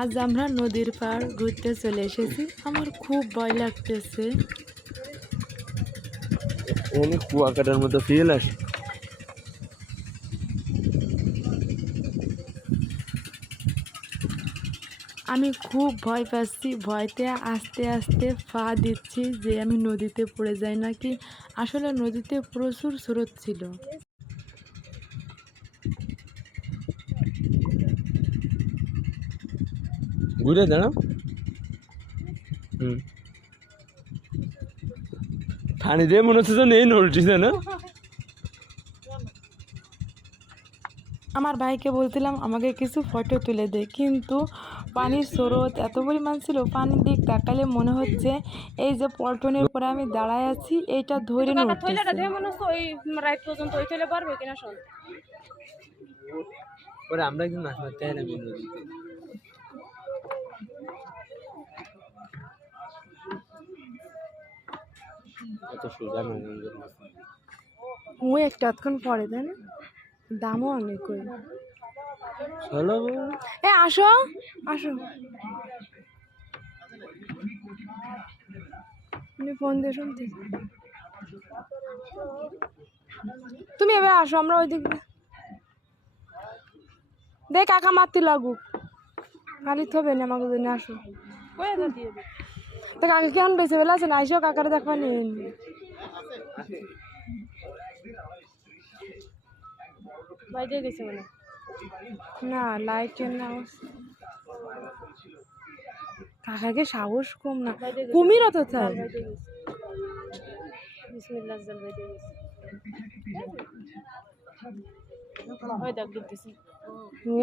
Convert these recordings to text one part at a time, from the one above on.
আজ আমরা নদীর পাড় ঘুরতে চলে এসেছি। আমার খুব ভয় লাগতেছে। এখানে কুয়াকাটার মতো ফিল আসে। আমি খুব ভয় পাচ্ছি। ভয়তে আস্তে আস্তে পা দিচ্ছি যে আমি নদীতে পড়ে যাই নাকি। আসলে নদীতে প্রচুর স্রোত ছিল। ঘুরে দাঁড়াও। পানি দিয়ে মনে হচ্ছে নেই নলটিছে না। আমার ভাইকে বলছিলাম আমাকে কিছু ফটো তুলে দে, কিন্তু পানির স্রোত এত পরিমাণ ছিল, পানির দিক তাকালে মনে হচ্ছে এই যে পল্টনের উপরে আমি দাঁড়ায় আছি এইটা ধরে পরে আমরা একদিন মাছ মারতে হয় না নদীতে। এত সোজা নয় ও একটা এতক্ষণ পরে দেন, দামও অনেক ওই। চলো এ আসো আসো, ফোন দিয়ে শুনতে। তুমি এবার আসো, আমরা ওই দিক দেখ কাকা মারতে লাগুক, খালি থবে না আমাকে জন্য। আসো তো কাকা কেমন বেঁচে বেলা আছে না, আইসো কাকারে দেখবা নিন না লাইটের না। কাকাকে সাহস কম না, কুমির অত চাই।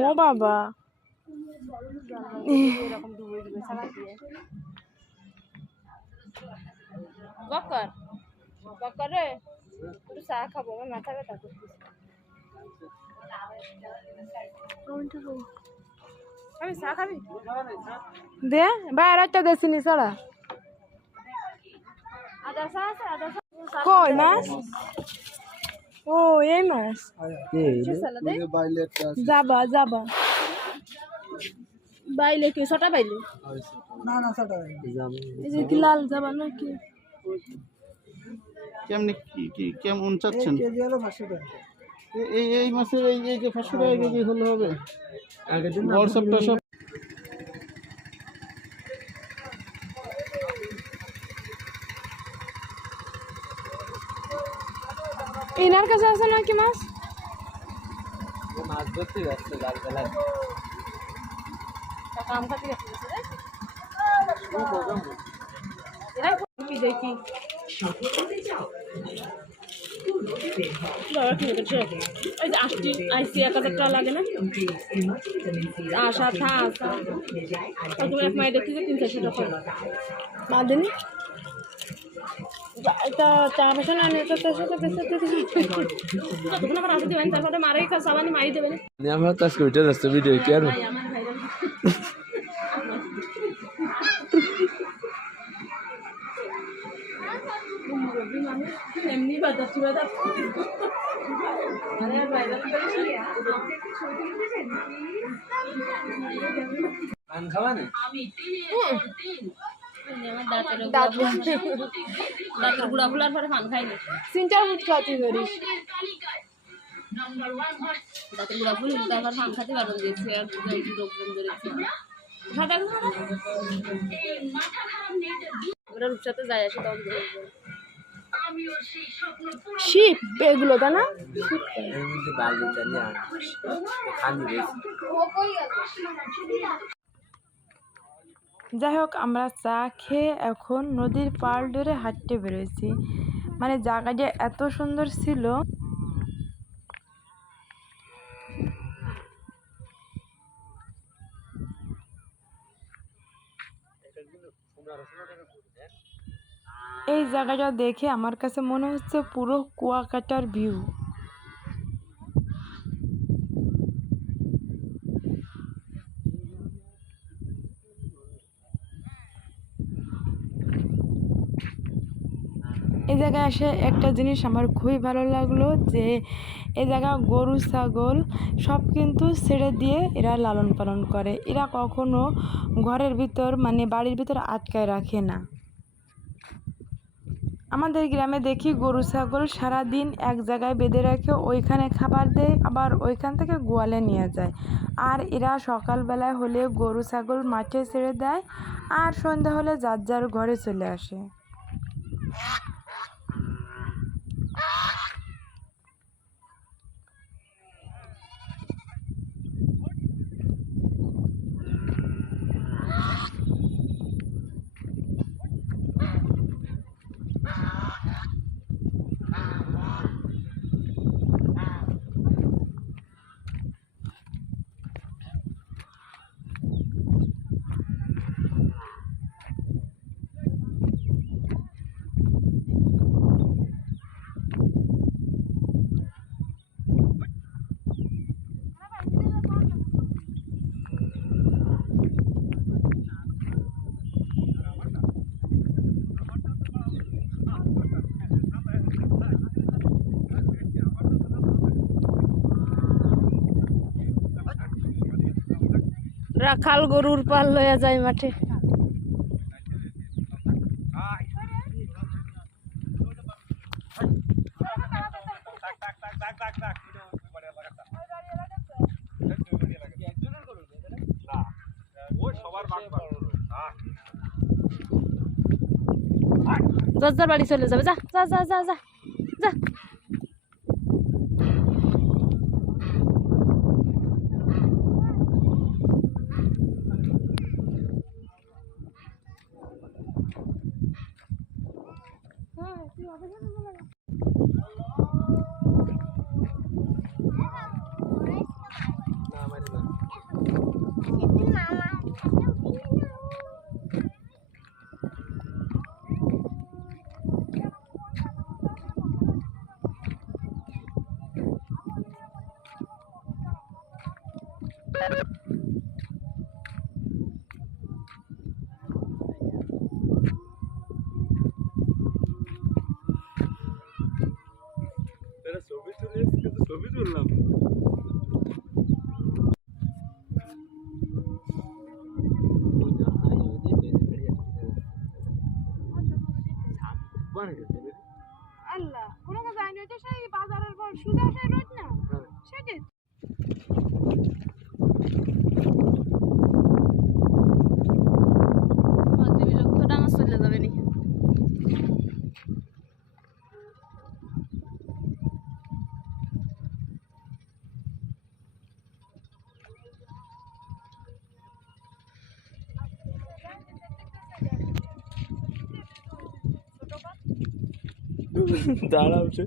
ও বাবা, চা খাবো, আমার মাথা ব্যথা করতেছে। আমি চা খাবি দে বাইরে একটা দেখিনি ছাড়া। কই মাছ? ও এই মাছ, যাবা যাবা বাইলে কি ছটা বাইলে না না ছটা এই যে কি লাল যাবা নাকি? কেমনি কি কেমন চাচ্ছেন? এই মাছের এই যে 500 টাকা কেজি হলে হবে। হোয়াটসঅ্যাপটা সব এনার কাছে আছে নাকি মাছ? মাছ ধরতে যাচ্ছে লাল বেলায়। কাম খাতে গেছে কি দেখি আইসি 1000 টাকা লাগে না আশা থা এক মাই দেখি যে 300 টাকা মাদিনী এটা চা বেশন আনে তো আবার আসতে দেবেন, তারপরে মারাই সাবানি মারি দেবেন। আমরা তো আজকে উঠে যাচ্ছে ভিডিও কি আর এমনি বাজাচ্ছি পান খাওয়া না দাঁতের গুড়া ফুলার পরে পান খাই না, সিনটার মুখ খাওয়াতে পারিস। দাঁতের গুড়া ফুল তারপর পান খাতে বারণ দিয়েছে আর রোগ বন্ধ রেখেছে। ওরা রূপসাতে যায় আসে তখন শিপ এগুলো তা না যাই হোক, আমরা চা খেয়ে এখন নদীর পাড় ধরে হাঁটতে বেরোয়েছি। মানে জায়গাটা এত সুন্দর ছিল। এই জায়গাটা দেখে আমার কাছে মনে হচ্ছে পুরো কুয়াকাটার ভিউ। এই জায়গায় এসে একটা জিনিস আমার খুবই ভালো লাগলো যে এই জায়গা গরু ছাগল সব কিন্তু ছেড়ে দিয়ে এরা লালন পালন করে। এরা কখনো ঘরের ভিতর মানে বাড়ির ভিতর আটকায় রাখে না। আমাদের গ্রামে দেখি গরু ছাগল সারাদিন এক জায়গায় বেঁধে রাখে, ওইখানে খাবার দেয়, আবার ওইখান থেকে গোয়ালে নিয়ে যায়। আর এরা সকালবেলায় হলে গরু ছাগল মাঠে ছেড়ে দেয় আর সন্ধ্যা হলে যার যার ঘরে চলে আসে। রাখাল গরুর পাল লইয়া যায় মাঠে। যার বাড়ি চলে যাবে, যা যা যা যা যা যা। না মানে না ছবি তুললাম। আল্লাহ কোনো কাজ আইনি হইতে সেই বাজারের পর সুজা সেই রোজ না সেটাই বিরক্তটা আমার চলে যাবে নি। দাঁড়াও সে